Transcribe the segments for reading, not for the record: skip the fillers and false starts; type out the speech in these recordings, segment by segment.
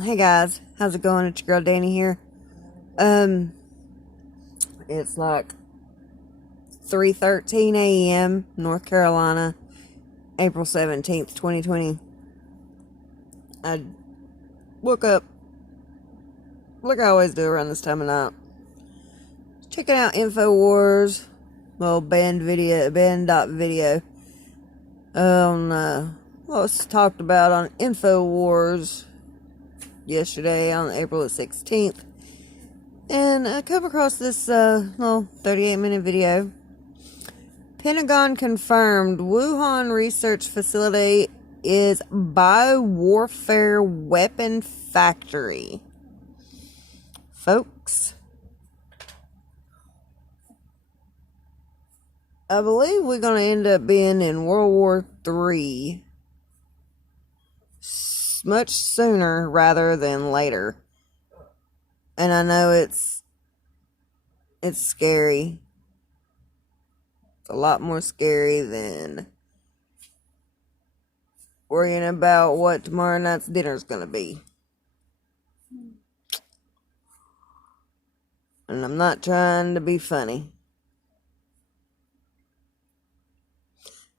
Hey guys, how's it going? It's your girl Danny here. It's like 3:13 a.m. North Carolina, April 17th, 2020. I woke up like I always do around this time of night. Checking out InfoWars, little band.video on what was talked about on InfoWars yesterday on April the 16th. And I come across this little 38-minute video. Pentagon confirmed Wuhan research facility is biowarfare weapon factory. Folks, I believe we're going to end up being in World War III much sooner rather than later. And I know it's scary. It's a lot more scary than worrying about what tomorrow night's dinner's gonna be. And I'm not trying to be funny.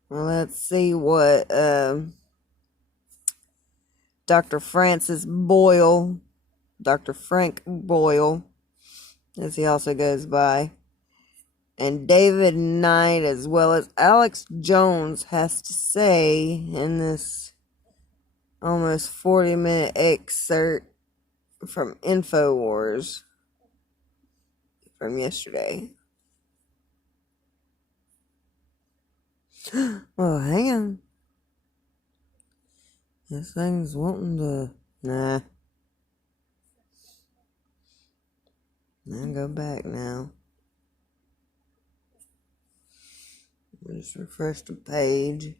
Well, let's see what Dr. Frank Boyle, as he also goes by, and David Knight, as well as Alex Jones, has to say in this almost 40-minute excerpt from InfoWars from yesterday. Oh, hang on. This thing's wanting to... Nah. I'll go back now. Just refresh the page.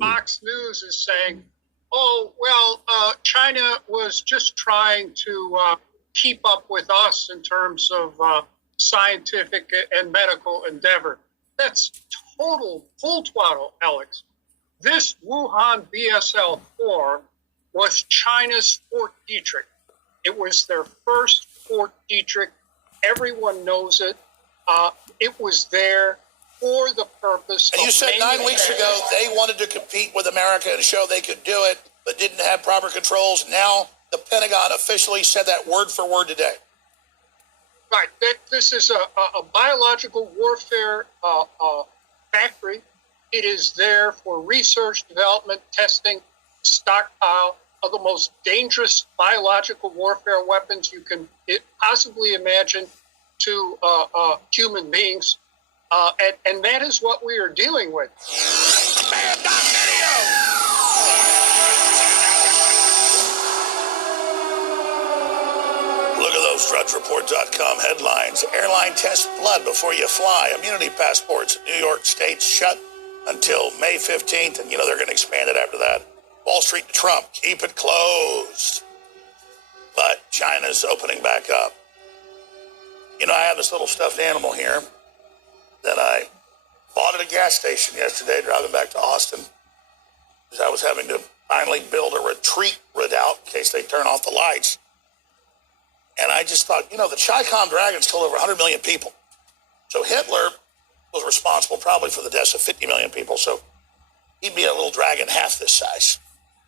Fox News is saying, oh, well, China was just trying to keep up with us in terms of scientific and medical endeavor. That's total full throttle, Alex. This Wuhan BSL-4 was China's Fort Detrick. It was their first Fort Detrick. Everyone knows it. It was there for the purpose and you said 9 weeks ago they wanted to compete with America and show they could do it, but didn't have proper controls. Now the Pentagon officially said that word for word today. Right. This is a biological warfare factory. It is there for research, development, testing, stockpile of the most dangerous biological warfare weapons you can possibly imagine to human beings. And that is what we are dealing with. Look at those drudgereport.com headlines. Airline tests blood before you fly. Immunity passports. New York State shut until May 15th. And, they're going to expand it after that. Wall Street to Trump. Keep it closed. But China's opening back up. I have this little stuffed animal here that I bought at a gas station yesterday, driving back to Austin, because I was having to finally build a retreat redoubt in case they turn off the lights. And I just thought, the Chi-Com dragons killed over 100 million people. So Hitler was responsible probably for the deaths of 50 million people. So he'd be a little dragon half this size.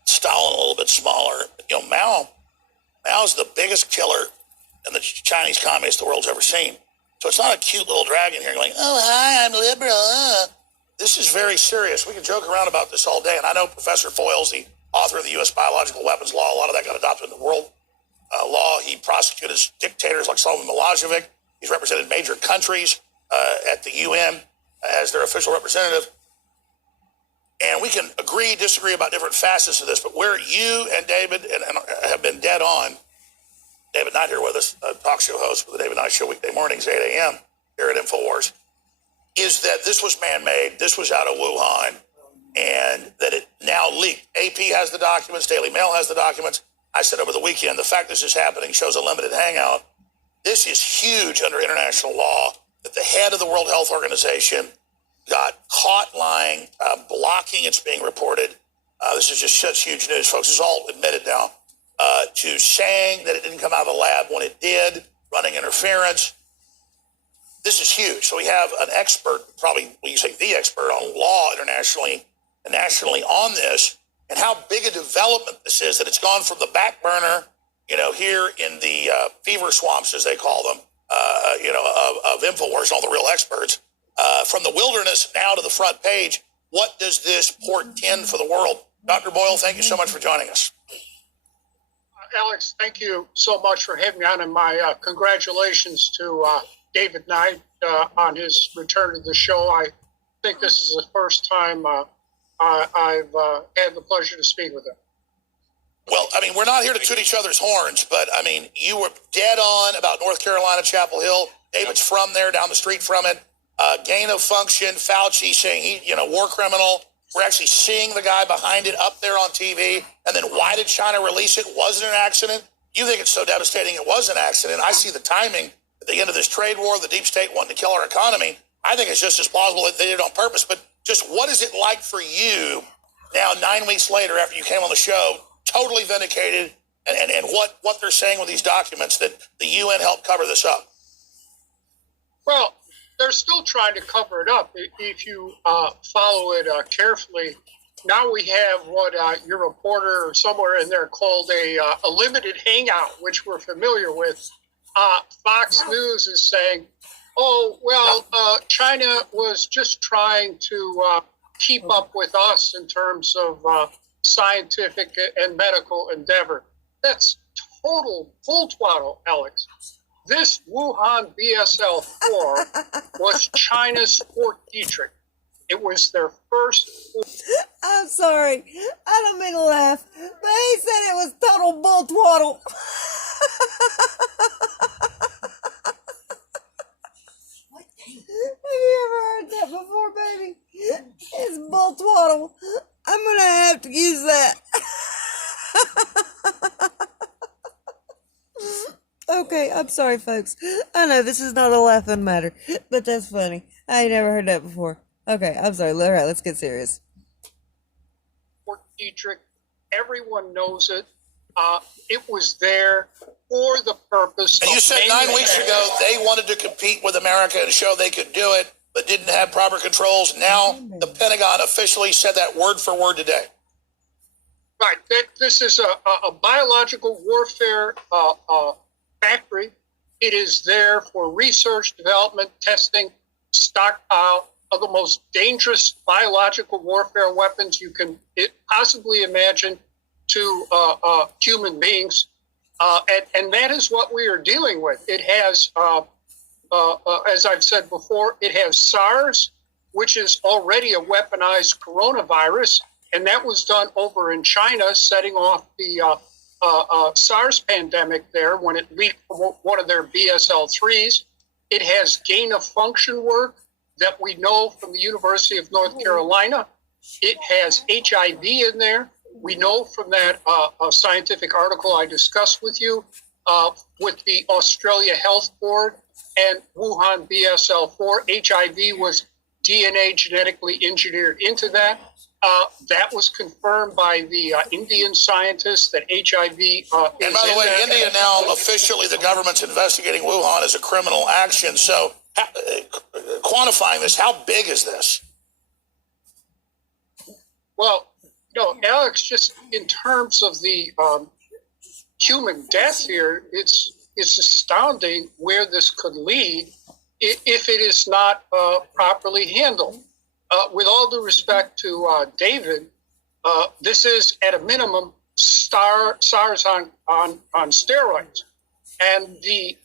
Stalin a little bit smaller. Mao's the biggest killer in the Chinese communist the world's ever seen. So it's not a cute little dragon here going, oh, hi, I'm liberal. This is very serious. We can joke around about this all day. And I know Professor Foyle's the author of the U.S. Biological Weapons Law. A lot of that got adopted in the world law. He prosecuted dictators like Solomon Milosevic. He's represented major countries at the UN as their official representative. And we can agree, disagree about different facets of this. But where you and David and have been dead on, David Knight here with us, a talk show host for the David Knight Show weekday mornings, 8 a.m. here at InfoWars, is that this was man-made, this was out of Wuhan, and that it now leaked. AP has the documents, Daily Mail has the documents. I said over the weekend, the fact this is happening shows a limited hangout. This is huge under international law, that the head of the World Health Organization got caught lying, blocking it's being reported. This is just such huge news, folks. It's all admitted now. To saying that it didn't come out of the lab when it did, running interference. This is huge. So we have an expert, probably when you say the expert on law internationally and nationally on this, and how big a development this is, that it's gone from the back burner, here in the fever swamps, as they call them, of InfoWars and all the real experts, from the wilderness now to the front page. What does this portend for the world? Dr. Boyle, thank you so much for joining us. Alex, thank you so much for having me on, and my congratulations to David Knight on his return to the show. I think this is the first time I've had the pleasure to speak with him. Well, we're not here to toot each other's horns, but, you were dead on about North Carolina, Chapel Hill. David's from there, down the street from it. Gain of function, Fauci saying he, war criminal. We're actually seeing the guy behind it up there on TV. And then why did China release it? Was it an accident? You think it's so devastating it was an accident. I see the timing at the end of this trade war, the deep state wanting to kill our economy. I think it's just as plausible that they did it on purpose. But just what is it like for you now, 9 weeks later, after you came on the show, totally vindicated, and what they're saying with these documents that the UN helped cover this up? Well, they're still trying to cover it up. If you follow it carefully, now we have what your reporter somewhere in there called a limited hangout, which we're familiar with. Fox News is saying, China was just trying to keep up with us in terms of scientific and medical endeavor. That's total full twaddle, Alex. This Wuhan BSL-4 was China's Fort Detrick. It was their first. I'm sorry. I don't mean to laugh, but he said it was total bull twaddle. What? Have you ever heard that before, baby? It's bull twaddle. I'm going to have to use that. Okay, I'm sorry, folks. I know this is not a laughing matter, but that's funny. I ain't never heard that before. Okay, I'm sorry. All right, let's get serious. Fort Detrick, everyone knows it. It was there for the purpose. And you said 9 weeks ago they wanted to compete with America and show they could do it, but didn't have proper controls. Now the Pentagon officially said that word for word today. Right. This is a biological warfare factory. It is there for research, development, testing, stockpile of the most dangerous biological warfare weapons you can possibly imagine to human beings. And that is what we are dealing with. It has, as I've said before, it has SARS, which is already a weaponized coronavirus. And that was done over in China, setting off the SARS pandemic there when it leaked from one of their BSL-3s. It has gain of function work that we know from the University of North Carolina. It has HIV in there. We know from that scientific article I discussed with you with the Australia Health Board and Wuhan BSL-4. HIV was DNA genetically engineered into that. That was confirmed by the Indian scientists that HIV is. And by the way, India now officially, the government's investigating Wuhan as a criminal action. So quantifying this, how big is this? Well, Alex, just in terms of the human death here, it's astounding where this could lead if it is not properly handled. With all due respect to David, this is at a minimum SARS on steroids, and the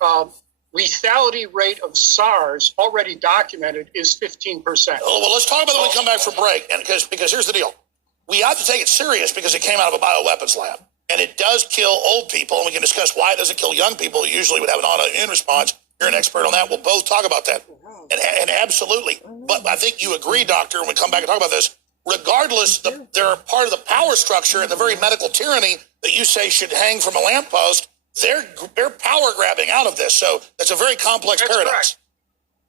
lethality rate of SARS already documented is 15%. Well, let's talk about that when we come back from break, and because here's the deal. We have to take it serious because it came out of a bioweapons lab, and it does kill old people, and we can discuss why it doesn't kill young people who usually would have an autoimmune response. You're an expert on that. We'll both talk about that. And absolutely. But I think you agree, Doctor, when we come back and talk about this, regardless, they're part of the power structure and the very medical tyranny that you say should hang from a lamppost. They're power grabbing out of this. So that's a very complex paradox.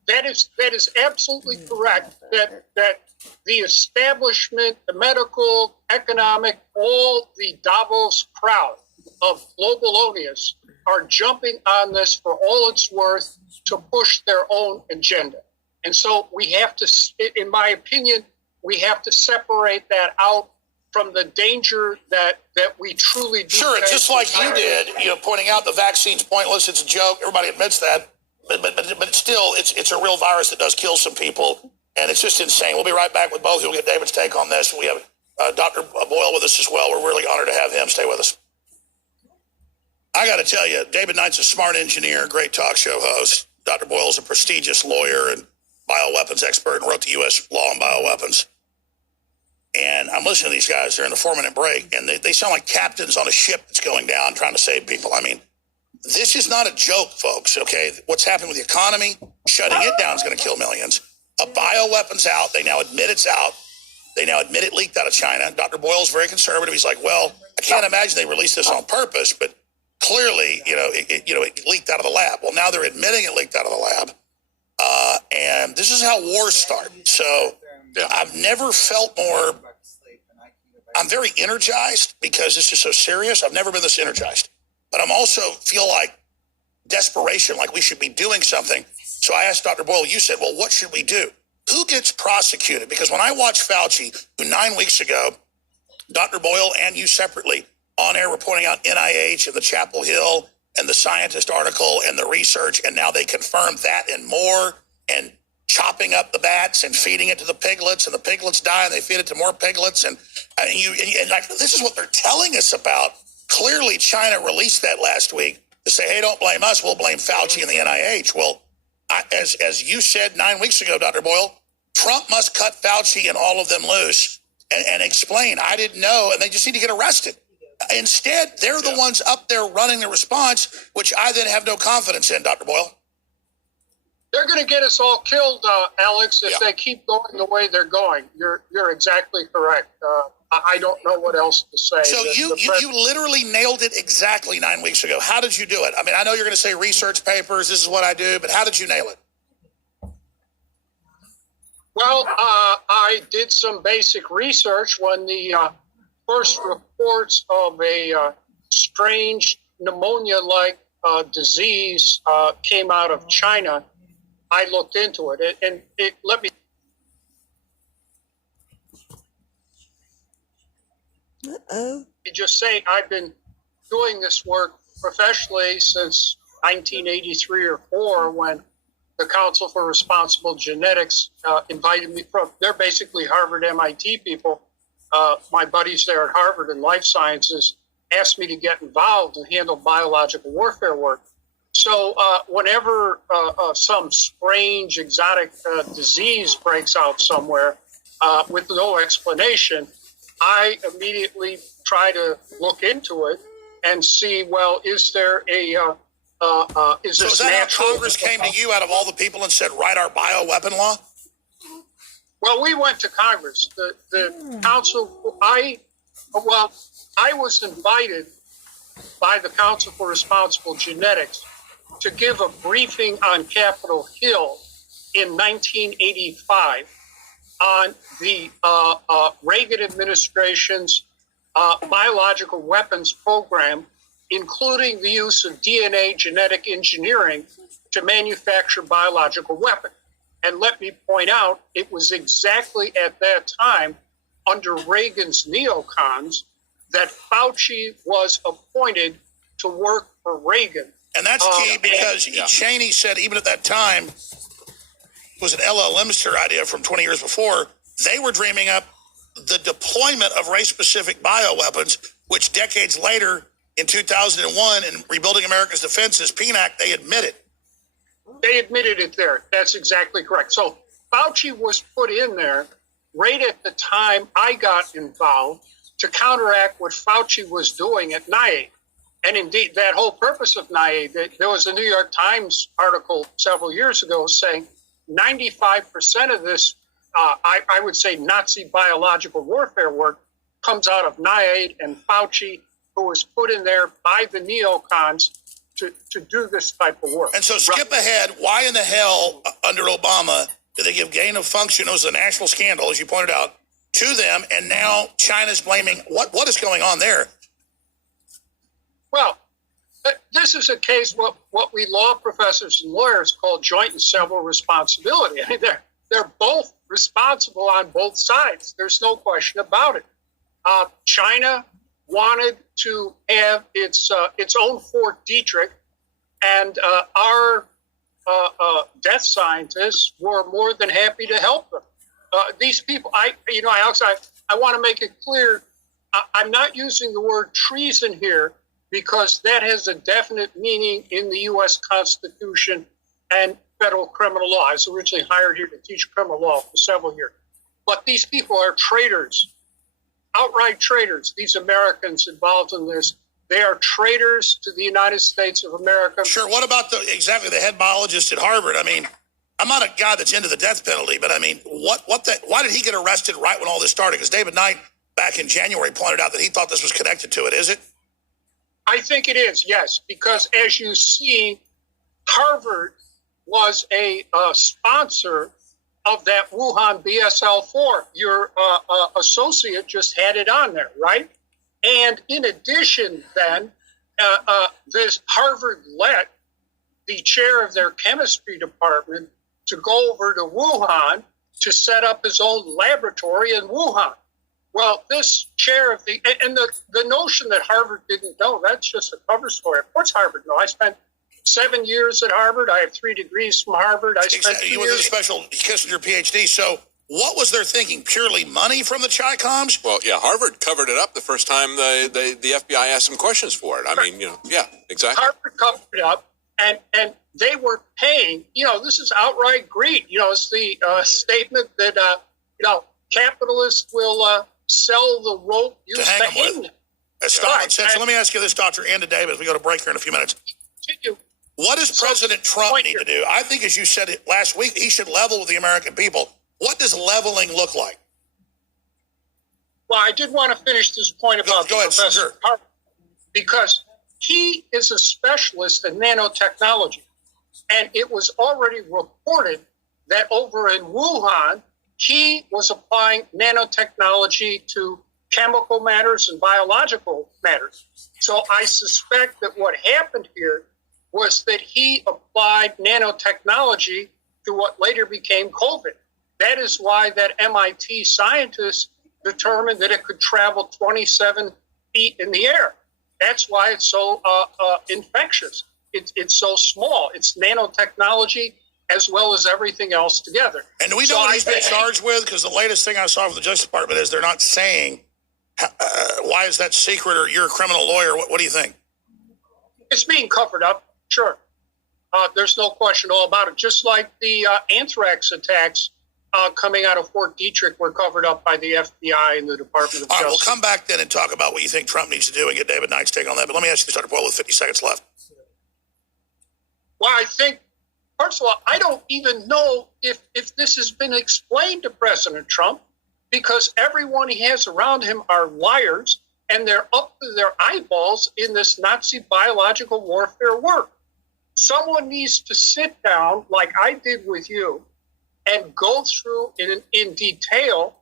That is absolutely correct. That the establishment, the medical, economic, all the Davos crowd of globalonians are jumping on this for all it's worth to push their own agenda. And so we have to, in my opinion, we have to separate that out from the danger that we truly do. Sure, and just like you did, pointing out the vaccine's pointless, it's a joke, everybody admits that. But still, it's a real virus that does kill some people, and it's just insane. We'll be right back with both. You'll get David's take on this. We have Dr. Boyle with us as well. We're really honored to have him. Stay with us. I got to tell you, David Knight's a smart engineer, great talk show host. Dr. Boyle's a prestigious lawyer and bioweapons expert and wrote the U.S. law on bioweapons. And I'm listening to these guys. They're in the 4-minute break, and they sound like captains on a ship that's going down trying to save people. I mean, this is not a joke, folks, okay? What's happening with the economy, shutting it down is going to kill millions. A bioweapon's out. They now admit it's out. They now admit it leaked out of China. Dr. Boyle's very conservative. He's like, well, I can't imagine they released this on purpose, but clearly, it leaked out of the lab. Well, now they're admitting it leaked out of the lab. And this is how wars start. So I've never felt more, I'm very energized because this is so serious. I've never been this energized. But I'm also feel like desperation, like we should be doing something. So I asked Dr. Boyle, you said, well, what should we do? Who gets prosecuted? Because when I watched Fauci, who 9 weeks ago, Dr. Boyle and you separately on air were pointing out NIH and the Chapel Hill and the scientist article and the research, and now they confirmed that and more, and chopping up the bats and feeding it to the piglets, and the piglets die and they feed it to more piglets. And like, this is what they're telling us about. Clearly, China released that last week to say, hey, don't blame us. We'll blame Fauci and the NIH. Well, as you said 9 weeks ago, Dr. Boyle, Trump must cut Fauci and all of them loose and explain, I didn't know, and they just need to get arrested. Instead, they're the ones up there running the response, which I then have no confidence in, Dr. Boyle. They're going to get us all killed, Alex, if they keep going the way they're going. You're exactly correct. I don't know what else to say. So you literally nailed it exactly 9 weeks ago. How did you do it? I mean, I know you're going to say research papers, this is what I do, but how did you nail it? Well, I did some basic research when the first reports of a strange pneumonia-like disease came out of China. I looked into it, and let me just say I've been doing this work professionally since 1983 or 4, when the Council for Responsible Genetics invited me from. They're basically Harvard, MIT people. My buddies there at Harvard in life sciences asked me to get involved and handle biological warfare work. So whenever some strange, exotic disease breaks out somewhere with no explanation, I immediately try to look into it and see, well, is there a is this that natural? How Congress came to you out of all the people and said, write our bioweapon law? Well, we went to Congress. The council, I was invited by the Council for Responsible Genetics to give a briefing on Capitol Hill in 1985 on the Reagan administration's biological weapons program, including the use of DNA genetic engineering to manufacture biological weapons. And let me point out, it was exactly at that time, under Reagan's neocons, that Fauci was appointed to work for Reagan. And that's key because Cheney said even at that time, it was an L.L. Lemster idea from 20 years before, they were dreaming up the deployment of race-specific bioweapons, which decades later, in 2001, in Rebuilding America's Defenses, PNAC, they admitted. They admitted it there. That's exactly correct. So Fauci was put in there right at the time I got involved to counteract what Fauci was doing at NIAID. And indeed, that whole purpose of NIAID, there was a New York Times article several years ago saying 95% of this, I would say, Nazi biological warfare work comes out of NIAID and Fauci, who was put in there by the neocons to do this type of work. And so skip ahead. Why in the hell, under Obama, did they give gain of function? It was a national scandal, as you pointed out, to them, and now China's blaming. What is going on there? Well, this is a case what we law professors and lawyers call joint and several responsibility. I mean, they're both responsible on both sides. There's no question about it. China wanted to have its own Fort Detrick, and our death scientists were more than happy to help them. These people, Alex, I want to make it clear, I'm not using the word treason here because that has a definite meaning in the U.S. Constitution and federal criminal law. I was originally hired here to teach criminal law for several years. But these people are traitors, outright traitors. These Americans involved in this, they are traitors to the United States of America. Sure. What about the head biologist at Harvard? I mean, I'm not a guy that's into the death penalty, but I mean, why did he get arrested right when all this started? Because David Knight back in January pointed out that he thought this was connected to it. Is it? I think it is, yes, because as you see, Harvard was a sponsor of that Wuhan BSL-4. Your associate just had it on there, right? And in addition, then, this Harvard let the chair of their chemistry department to go over to Wuhan to set up his own laboratory in Wuhan. Well, this chair of the notion that Harvard didn't know, that's just a cover story. Of course Harvard knows. I spent 7 years at Harvard. I have 3 degrees from Harvard. I spent 2 You years. were a special Kissinger PhD. So what was their thinking? Purely money from the Chi-Coms? Well, yeah, Harvard covered it up the first time the FBI asked some questions for it. I mean, yeah, exactly. Harvard covered it up, and they were paying. This is outright greed. It's the statement that capitalists will sell the rope used to hang them. As Stalin said. So let me ask you this, Dr. Andy Davis, as we go to break here in a few minutes. Continue. What does President Trump need to do? I think, as you said it last week, he should level with the American people. What does leveling look like? Well, I did want to finish this point about go ahead, Professor Harvard, because he is a specialist in nanotechnology. And it was already reported that over in Wuhan, he was applying nanotechnology to chemical matters and biological matters. So I suspect that what happened here was that he applied nanotechnology to what later became COVID. That is why that MIT scientist determined that it could travel 27 feet in the air. That's why it's so infectious. It's so small. It's nanotechnology as well as everything else together. And do we know what he's been charged with? Because the latest thing I saw from the Justice Department is they're not saying why is that secret, or you're a criminal lawyer. What do you think? It's being covered up, sure. There's no question all about it. Just like the anthrax attacks coming out of Fort Detrick were covered up by the FBI and the Department of Justice. All right, we'll come back then and talk about what you think Trump needs to do and get David Knight's take on that. But let me ask you, Dr. Boyle, with 50 seconds left. Well, I think, first of all, I don't even know if this has been explained to President Trump, because everyone he has around him are liars, and they're up to their eyeballs in this Nazi biological warfare work. Someone needs to sit down, like I did with you, and go through in detail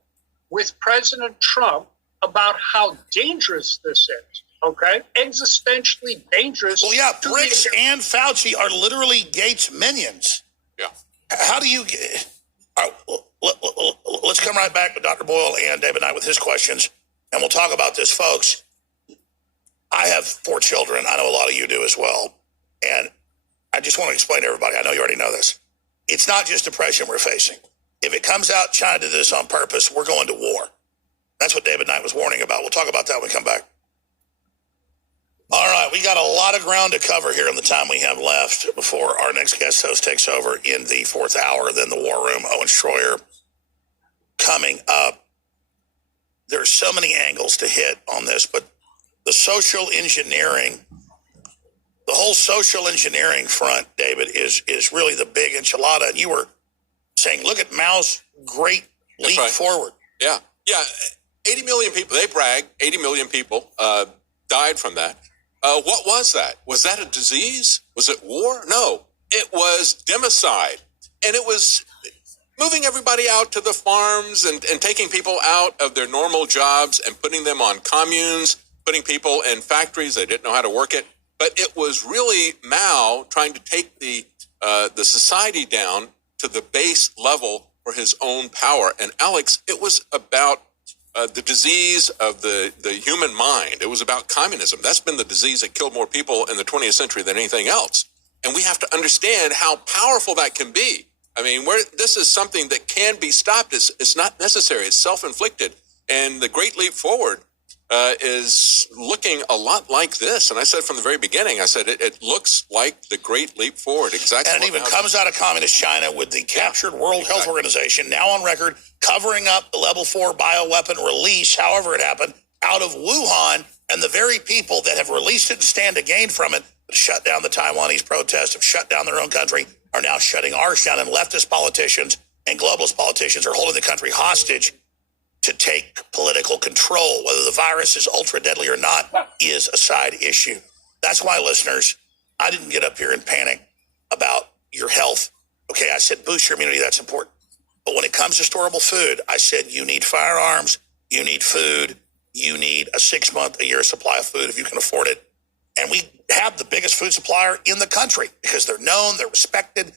with President Trump about how dangerous this is. Okay, existentially dangerous. Well, yeah, Briggs and Fauci are literally Gates' minions. Yeah. How do you all right, let's come right back with Dr. Boyle and David Knight with his questions, and we'll talk about this, folks. I have 4 children. I know a lot of you do as well. And I just want to explain to everybody, I know you already know this. It's not just depression we're facing. If it comes out China did this on purpose, we're going to war. That's what David Knight was warning about. We'll talk about that when we come back. All right, we got a lot of ground to cover here in the time we have left before our next guest host takes over in the 4th hour. Then the War Room, Owen Schroyer, coming up. There's so many angles to hit on this, but the social engineering, the whole social engineering front, David, is really the big enchilada. And you were saying, look at Mao's great leap forward. Yeah. 80 million people, they brag, 80 million people died from that. What was that? Was that a disease? Was it war? No, it was democide. And it was moving everybody out to the farms and taking people out of their normal jobs and putting them on communes, putting people in factories. They didn't know how to work it. But it was really Mao trying to take the society down to the base level for his own power. And Alex, it was about the disease of the human mind. It was about communism. That's been the disease that killed more people in the 20th century than anything else. And we have to understand how powerful that can be. I mean, this is something that can be stopped. It's not necessary. It's self-inflicted. And the Great Leap Forward is looking a lot like this. And I said from the very beginning, I said it looks like the Great Leap Forward. Exactly. And it even comes out of communist China with the captured World Health Organization now on record covering up the level 4 bioweapon release, however it happened, out of Wuhan. And the very people that have released it and stand to gain from it, shut down the Taiwanese protests, have shut down their own country, are now shutting ours down. And leftist politicians and globalist politicians are holding the country hostage to take political control. Whether the virus is ultra deadly or not is a side issue. That's why, listeners, I didn't get up here and panic about your health. Okay, I said boost your immunity, that's important. But when it comes to storable food, I said you need firearms, you need food, you need a 6-month, a year supply of food if you can afford it. And we have the biggest food supplier in the country because they're known, they're respected,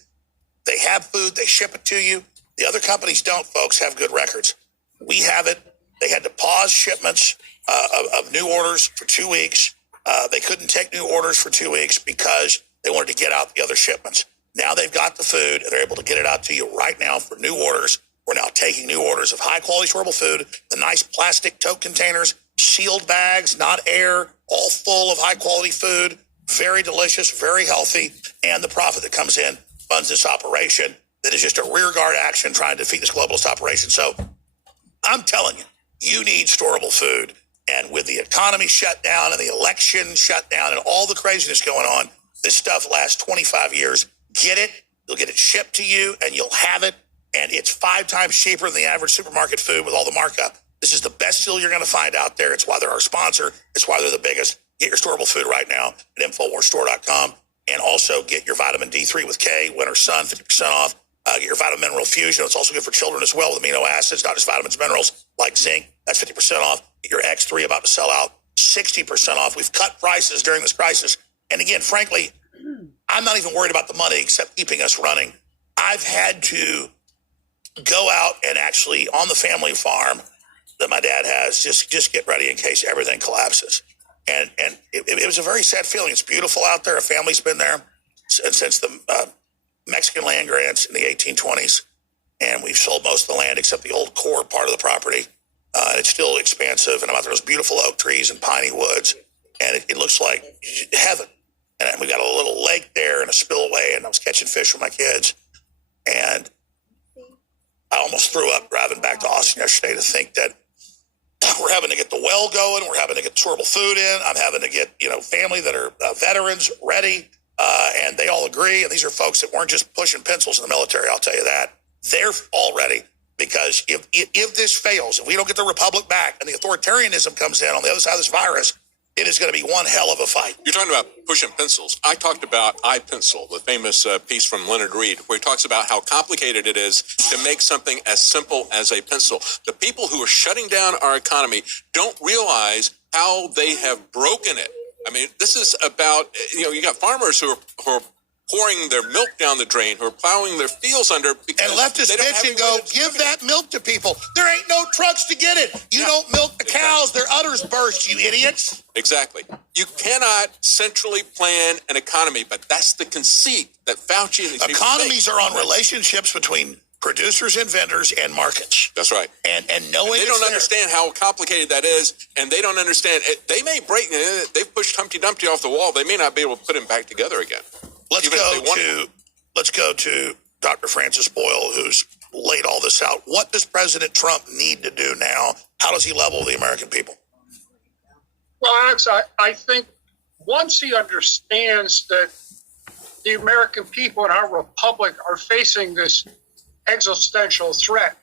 they have food, they ship it to you. The other companies don't, folks, have good records. We have it. They had to pause shipments of new orders for 2 weeks. They couldn't take new orders for 2 weeks because they wanted to get out the other shipments. Now they've got the food, and they're able to get it out to you right now for new orders. We're now taking new orders of high-quality storable food, the nice plastic tote containers, sealed bags, not air, all full of high-quality food, very delicious, very healthy, and the profit that comes in funds this operation that is just a rearguard action trying to defeat this globalist operation. So I'm telling you, you need storable food. And with the economy shut down and the election shut down and all the craziness going on, this stuff lasts 25 years. Get it. You'll get it shipped to you and you'll have it. And it's 5 times cheaper than the average supermarket food with all the markup. This is the best deal you're going to find out there. It's why they're our sponsor. It's why they're the biggest. Get your storable food right now at InfoWarsStore.com. And also get your vitamin D3 with K, Winter Sun, 50% off. Get your Vitamin Mineral Fusion. It's also good for children as well with amino acids, not just vitamins, minerals like zinc. That's 50% off. Get your X3 about to sell out, 60% off. We've cut prices during this crisis. And again, frankly, I'm not even worried about the money except keeping us running. I've had to go out and actually on the family farm that my dad has, just get ready in case everything collapses. And it was a very sad feeling. It's beautiful out there. A family's been there since the Mexican land grants in the 1820s. And we've sold most of the land except the old core part of the property. And it's still expansive. And I'm out there, those beautiful oak trees and piney woods. And it looks like heaven. And we got a little lake there and a spillway. And I was catching fish with my kids. And I almost threw up driving back to Austin yesterday to think that we're having to get the well going. We're having to get storable food in. I'm having to get, family that are veterans ready. And they all agree. And these are folks that weren't just pushing pencils in the military. I'll tell you that. They're all ready because if this fails, if we don't get the republic back and the authoritarianism comes in on the other side of this virus, it is going to be one hell of a fight. You're talking about pushing pencils. I talked about iPencil, the famous piece from Leonard Reed, where he talks about how complicated it is to make something as simple as a pencil. The people who are shutting down our economy don't realize how they have broken it. I mean, this is about, you got farmers who are pouring their milk down the drain, who are plowing their fields under. And leftists bitch and go, give that milk to people. There ain't no trucks to get it. You don't milk the cows. Their udders burst, you idiots. Exactly. You cannot centrally plan an economy, but that's the conceit that Fauci and these people Economies are on relationships between producers and vendors and markets. That's right. And knowing they don't understand how complicated that is, and they don't understand it. They may break. They've pushed Humpty Dumpty off the wall. They may not be able to put him back together again. Let's go to Dr. Francis Boyle, who's laid all this out. What does President Trump need to do now? How does he level the American people? Well, Alex, I think once he understands that the American people and our republic are facing this existential threat,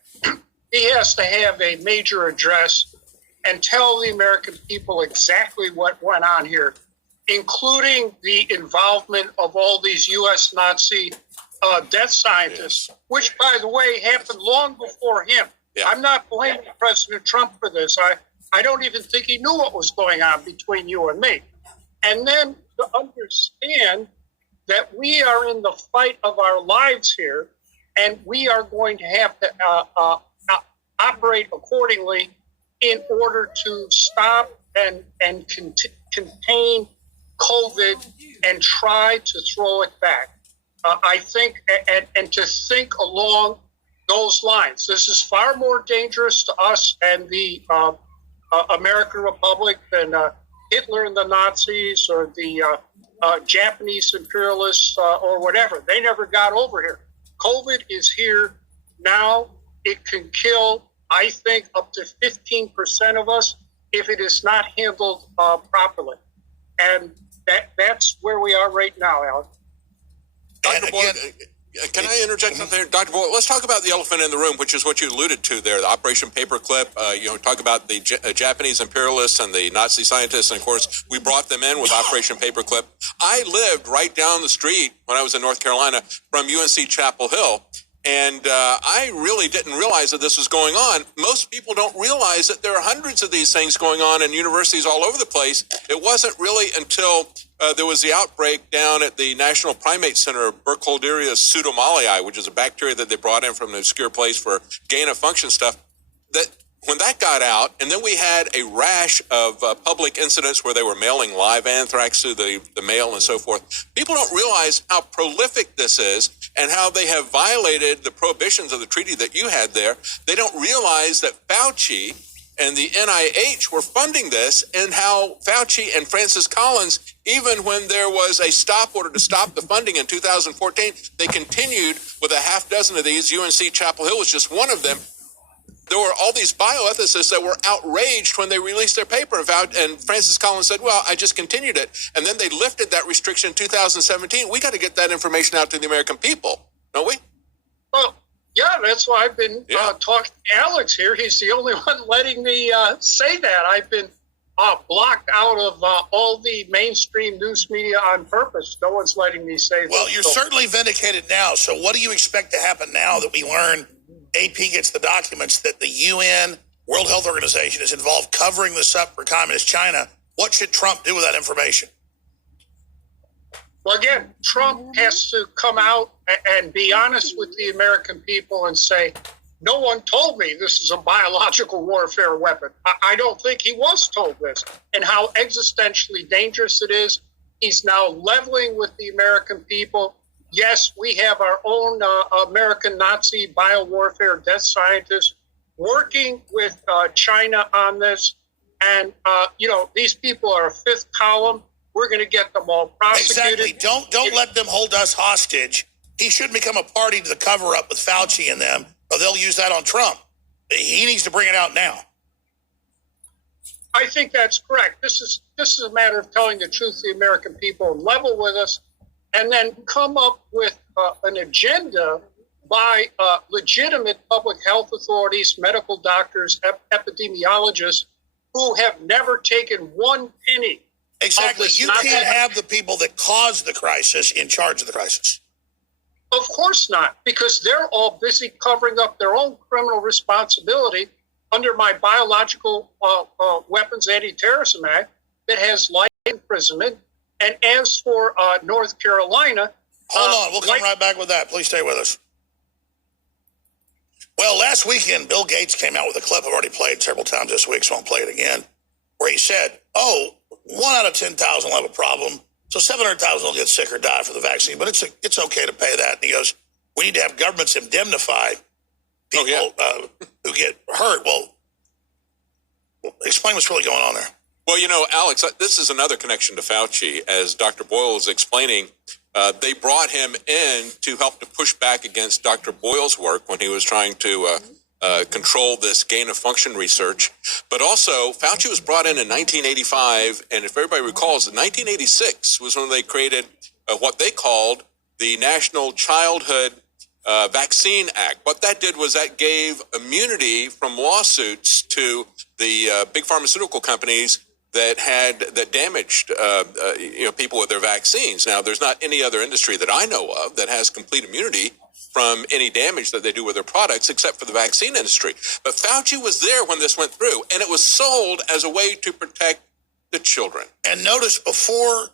he has to have a major address and tell the American people exactly what went on here. including the involvement of all these U.S. Nazi death scientists, which, by the way, happened long before him. Yeah. I'm not blaming President Trump for this. I don't even think he knew what was going on between you and me. And then to understand that we are in the fight of our lives here, and we are going to have to operate accordingly in order to stop and contain COVID and try to throw it back. I think, and to think along those lines. This is far more dangerous to us and the American Republic than Hitler and the Nazis or the Japanese imperialists or whatever. They never got over here. COVID is here now. It can kill, I think, up to 15% of us if it is not handled properly. And that's where we are right now, Alan. Dr. Boyle, can I interject something here? Dr. Boyle, let's talk about the elephant in the room, which is what you alluded to there, the Operation Paperclip. Talk about the Japanese imperialists and the Nazi scientists. And, of course, we brought them in with Operation Paperclip. I lived right down the street when I was in North Carolina from UNC Chapel Hill. And I really didn't realize that this was going on. Most people don't realize that there are hundreds of these things going on in universities all over the place. It wasn't really until there was the outbreak down at the National Primate Center of Burkholderia pseudomallei, which is a bacteria that they brought in from an obscure place for gain-of-function stuff, that when that got out, and then we had a rash of public incidents where they were mailing live anthrax through the mail and so forth. People don't realize how prolific this is and how they have violated the prohibitions of the treaty that you had there. They don't realize that Fauci and the NIH were funding this, and how Fauci and Francis Collins, even when there was a stop order to stop the funding in 2014, they continued with a half dozen of these. UNC Chapel Hill was just one of them. There were all these bioethicists that were outraged when they released their paper. And Francis Collins said, well, I just continued it. And then they lifted that restriction in 2017. We got to get that information out to the American people, don't we? Well, yeah, that's why I've been talking to Alex here. He's the only one letting me say that. I've been blocked out of all the mainstream news media on purpose. No one's letting me say that. Well, you're certainly vindicated now. So what do you expect to happen now that we learn AP gets the documents that the UN, World Health Organization, is involved covering this up for communist China? What should Trump do with that information? Well, again, Trump has to come out and be honest with the American people and say, no one told me this is a biological warfare weapon. I don't think he was told this, and how existentially dangerous it is. He's now leveling with the American people. Yes, we have our own American Nazi biowarfare death scientists working with China on this. And, these people are a fifth column. We're going to get them all prosecuted. Exactly. Don't let them hold us hostage. He shouldn't become a party to the cover-up with Fauci and them, or they'll use that on Trump. He needs to bring it out now. I think that's correct. This is a matter of telling the truth to the American people and level with us, and then come up with an agenda by legitimate public health authorities, medical doctors, epidemiologists, who have never taken one penny. Exactly. You can't have the people that caused the crisis in charge of the crisis. Of course not, because they're all busy covering up their own criminal responsibility under my Biological Weapons Anti-Terrorism Act that has life imprisonment. And as for North Carolina... Hold on, we'll come right back with that. Please stay with us. Well, last weekend, Bill Gates came out with a clip I've already played several times this week, so I'll play it again, where he said, 1 out of 10,000 will have a problem, so 700,000 will get sick or die for the vaccine, but it's okay to pay that. And he goes, we need to have governments indemnify people who get hurt. Well, explain what's really going on there. Well, Alex, this is another connection to Fauci. As Dr. Boyle was explaining, they brought him in to help to push back against Dr. Boyle's work when he was trying to control this gain-of-function research. But also, Fauci was brought in 1985, and if everybody recalls, 1986 was when they created what they called the National Childhood Vaccine Act. What that did was that gave immunity from lawsuits to the big pharmaceutical companies that damaged people with their vaccines. Now, there's not any other industry that I know of that has complete immunity from any damage that they do with their products, except for the vaccine industry. But Fauci was there when this went through, and it was sold as a way to protect the children. And notice before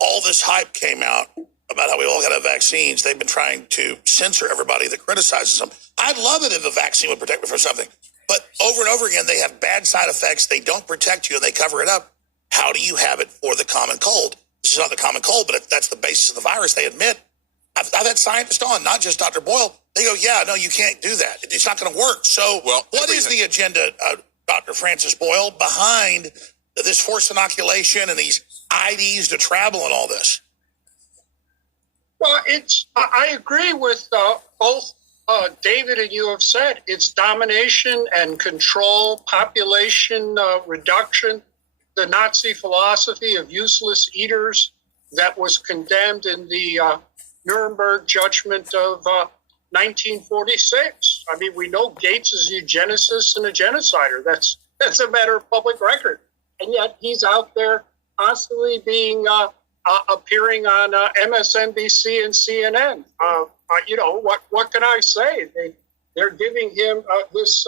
all this hype came out about how we all got to have vaccines, they've been trying to censor everybody that criticizes them. I'd love it if a vaccine would protect me from something. But over and over again, they have bad side effects. They don't protect you, and they cover it up. How do you have it for the common cold? This is not the common cold, but if that's the basis of the virus, they admit. I've had scientists on, not just Dr. Boyle. They go, yeah, no, you can't do that. It's not going to work. So what is the agenda, Dr. Francis Boyle, behind this forced inoculation and these IDs to travel and all this? Well, I agree with both David and you have said. It's domination and control, population reduction, the Nazi philosophy of useless eaters that was condemned in the Nuremberg judgment of 1946. I mean, we know Gates is a eugenicist and a genocider. That's a matter of public record. And yet he's out there constantly appearing on MSNBC and CNN. What can I say? They're giving him this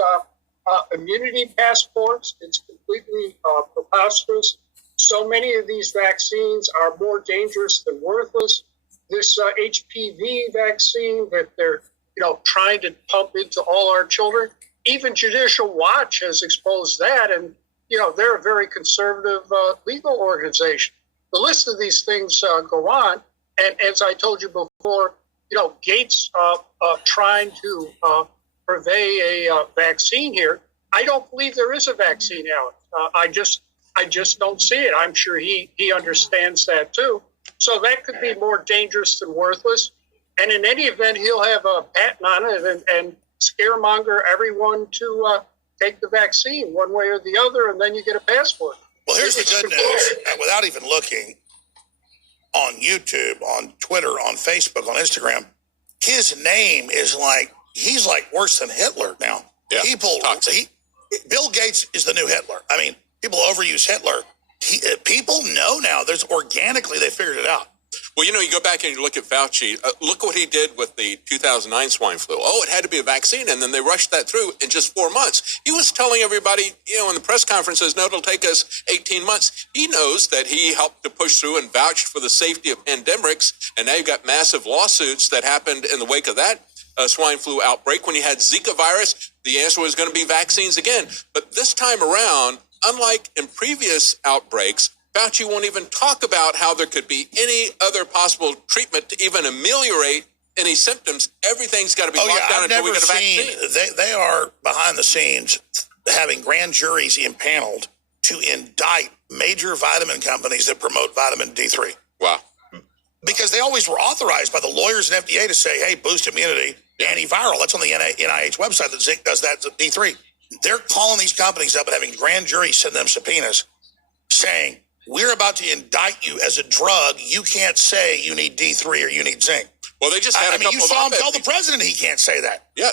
immunity passports. It's completely preposterous. So many of these vaccines are more dangerous than worthless. This HPV vaccine that they're trying to pump into all our children. Even Judicial Watch has exposed that, and they're a very conservative legal organization. The list of these things go on, and as I told you before, Gates trying to purvey a vaccine here. I don't believe there is a vaccine, Alex. I just don't see it. I'm sure he understands that too. So that could be more dangerous than worthless. And in any event, he'll have a patent on it and scaremonger everyone to take the vaccine one way or the other, and then you get a passport. Well, here's the good news. Without even looking on YouTube, on Twitter, on Facebook, on Instagram, his name is he's worse than Hitler now. Yeah. Bill Gates is the new Hitler. I mean, people overuse Hitler. People know now. There's organically, they figured it out. Well, you go back and you look at Fauci. Look what he did with the 2009 swine flu. Oh, it had to be a vaccine, and then they rushed that through in just 4 months. He was telling everybody, in the press conferences, no, it'll take us 18 months. He knows that he helped to push through and vouched for the safety of pandemics, and now you've got massive lawsuits that happened in the wake of that swine flu outbreak. When you had Zika virus, the answer was going to be vaccines again. But this time around, unlike in previous outbreaks, Fauci won't even talk about how there could be any other possible treatment to even ameliorate any symptoms. Everything's got to be locked down until we get a vaccine. They are behind the scenes having grand juries impaneled to indict major vitamin companies that promote vitamin D3. Wow. Because they always were authorized by the lawyers and FDA to say, hey, boost immunity, antiviral. That's on the NIH website that Zinc does that to D3. They're calling these companies up and having grand juries send them subpoenas saying, we're about to indict you as a drug. You can't say you need D3 or you need zinc. Well, they just had a couple you saw him tell the president he can't say that. Yeah,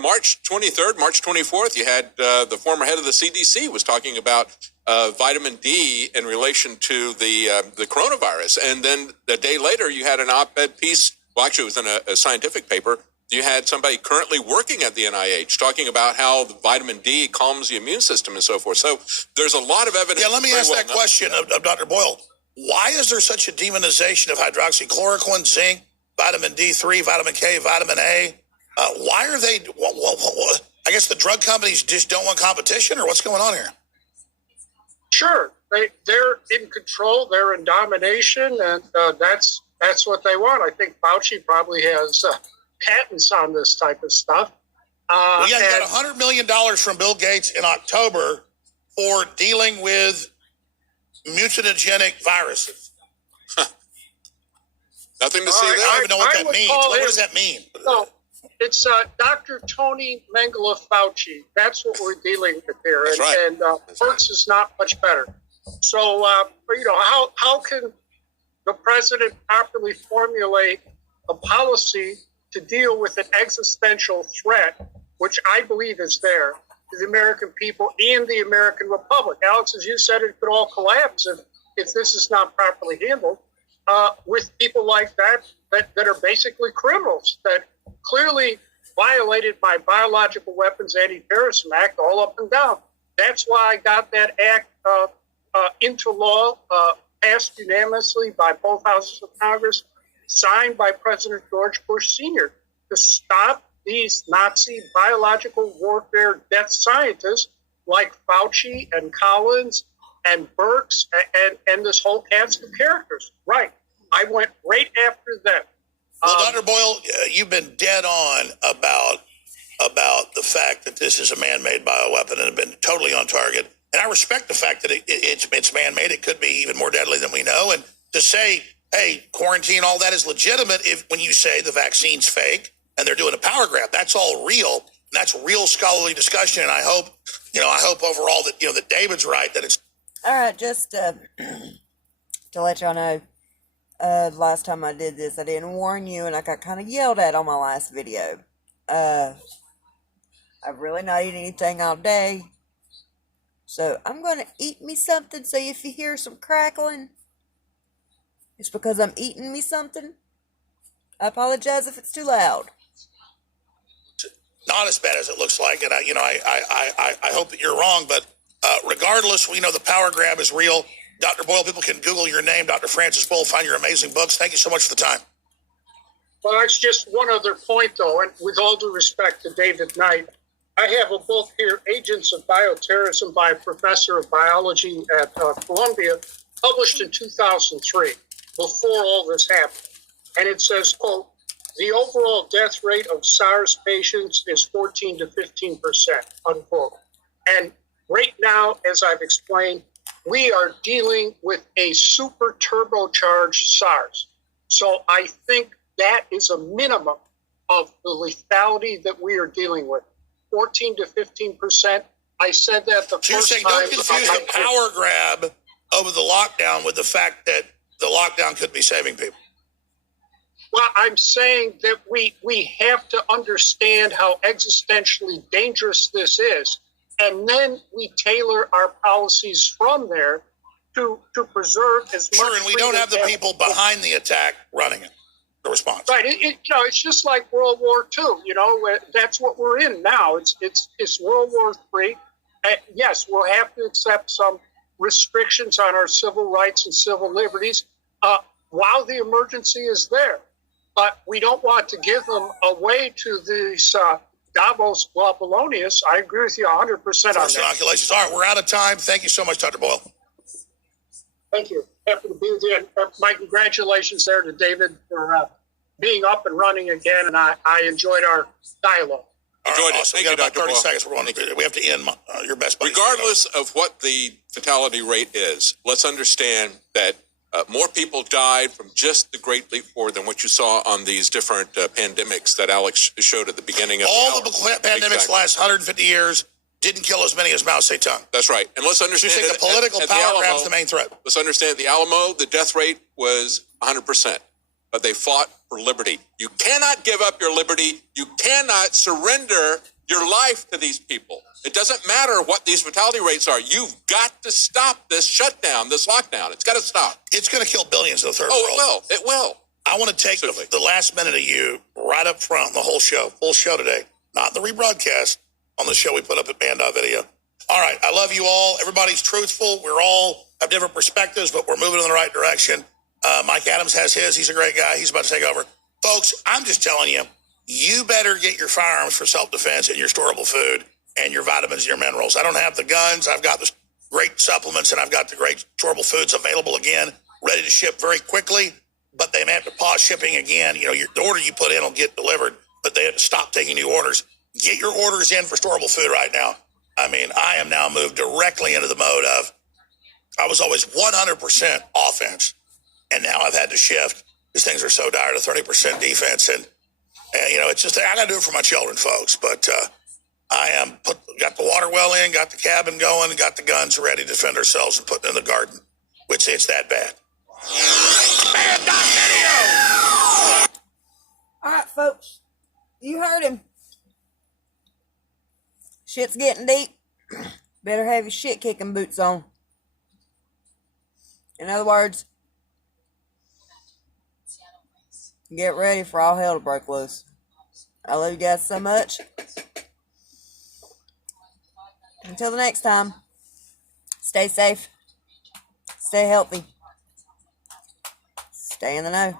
March 23rd, March 24th, you had the former head of the CDC was talking about vitamin D in relation to the coronavirus. And then the day later, you had an op-ed piece. Well, actually, it was in a scientific paper. You had somebody currently working at the NIH talking about how the vitamin D calms the immune system and so forth. So there's a lot of evidence. Yeah, let me ask that question of Dr. Boyle. Why is there such a demonization of hydroxychloroquine, zinc, vitamin D3, vitamin K, vitamin A? Why are they, I guess the drug companies just don't want competition, or what's going on here? Sure. They're in control. They're in domination, and that's what they want. I think Fauci probably has patents on this type of stuff. You got $100 million from Bill Gates in October for dealing with mutagenic viruses. Nothing to see there. I don't even know what that means. What does that mean? No, it's Dr. Tony Mengele Fauci. That's what we're dealing with here. That's right. And Hertz is not much better. So, how can the president properly formulate a policy to deal with an existential threat, which I believe is there, to the American people and the American Republic. Alex, as you said, it could all collapse if this is not properly handled with people like that are basically criminals that clearly violated my Biological Weapons Anti-Terrorism Act all up and down. That's why I got that act into law, passed unanimously by both houses of Congress, signed by President George Bush Sr. to stop these Nazi biological warfare death scientists like Fauci and Collins and Birx and this whole cast of characters. Right. I went right after them. Well, Dr. Boyle, you've been dead on about the fact that this is a man-made bioweapon and have been totally on target. And I respect the fact that it's man-made. It could be even more deadly than we know. And to say, hey, quarantine, all that is legitimate when you say the vaccine's fake and they're doing a power grab. That's all real. And that's real scholarly discussion. And I hope overall that, that David's right, that it's. All right, just to let y'all know, last time I did this, I didn't warn you, and I got kind of yelled at on my last video. I've really not eaten anything all day, so I'm going to eat me something, so if you hear some crackling, it's because I'm eating me something. I apologize if it's too loud. Not as bad as it looks like, and I hope that you're wrong, but regardless, we know the power grab is real. Dr. Boyle, people can Google your name, Dr. Francis Boyle, find your amazing books. Thank you so much for the time. Well, it's just one other point, though, and with all due respect to David Knight, I have a book here, Agents of Bioterrorism, by a professor of biology at Columbia, published in 2003, before all this happened. And it says, quote, the overall death rate of SARS patients is 14 to 15%, unquote. And right now, as I've explained, we are dealing with a super turbocharged SARS. So I think that is a minimum of the lethality that we are dealing with. 14 to 15%. I said that the so first time. Don't confuse the power grab over the lockdown with the fact that the lockdown could be saving people. Well, I'm saying that we have to understand how existentially dangerous this is. And then we tailor our policies from there to preserve as much. Sure, and we don't have the people behind the attack running it. The response. Right. It's just like World War II. That's what we're in now. It's World War III. Yes, we'll have to accept some restrictions on our civil rights and civil liberties while the emergency is there. But we don't want to give them away to these Davos Globulonius. I agree with you 100% on that. Inoculations. All right, we're out of time. Thank you so much, Dr. Boyle. Thank you. Happy to be with you. And my congratulations there to David for being up and running again. And I enjoyed our dialogue. Enjoyed it. Thank We you, got about Dr. 30 Boyle. seconds. We have to end your best buddy. Regardless of what the fatality rate is, let's understand that more people died from just the Great Leap Forward than what you saw on these different pandemics that Alex showed at the beginning of all the pandemics Exactly. last 150 years didn't kill as many as Mao Zedong. That's right. And let's understand You think the political power grab's the main threat. Let's understand the Alamo, the death rate was 100%, but they fought for liberty. You cannot give up your liberty. You cannot surrender your life to these people. It doesn't matter what these fatality rates are. You've got to stop this shutdown, this lockdown. It's got to stop. It's going to kill billions in the third Oh, world. it will. I want to take the last minute of you right up front, the whole show, full show today, not the rebroadcast, on the show we put up at band.video. All right, I love you all. Everybody's truthful. We're all have different perspectives, but we're moving in the right direction. Mike Adams has his. He's a great guy. He's about to take over. Folks, I'm just telling you, you better get your firearms for self-defense and your storable food and your vitamins and your minerals. I don't have the guns. I've got the great supplements, and I've got the great storable foods available again, ready to ship very quickly, but they may have to pause shipping again. The order you put in will get delivered, but they have to stop taking new orders. Get your orders in for storable food right now. I mean, I am now moved directly into the mode of, I was always 100% offense, and now I've had to shift because things are so dire to 30% defense. And it's just, I got to do it for my children, folks. But I am got the water well in, got the cabin going, got the guns ready to defend ourselves and put them in the garden, which it's that bad. All right, folks, you heard him. Shit's getting deep. Better have your shit kicking boots on. In other words, get ready for all hell to break loose. I love you guys so much. Until the next time, stay safe, stay healthy, stay in the know.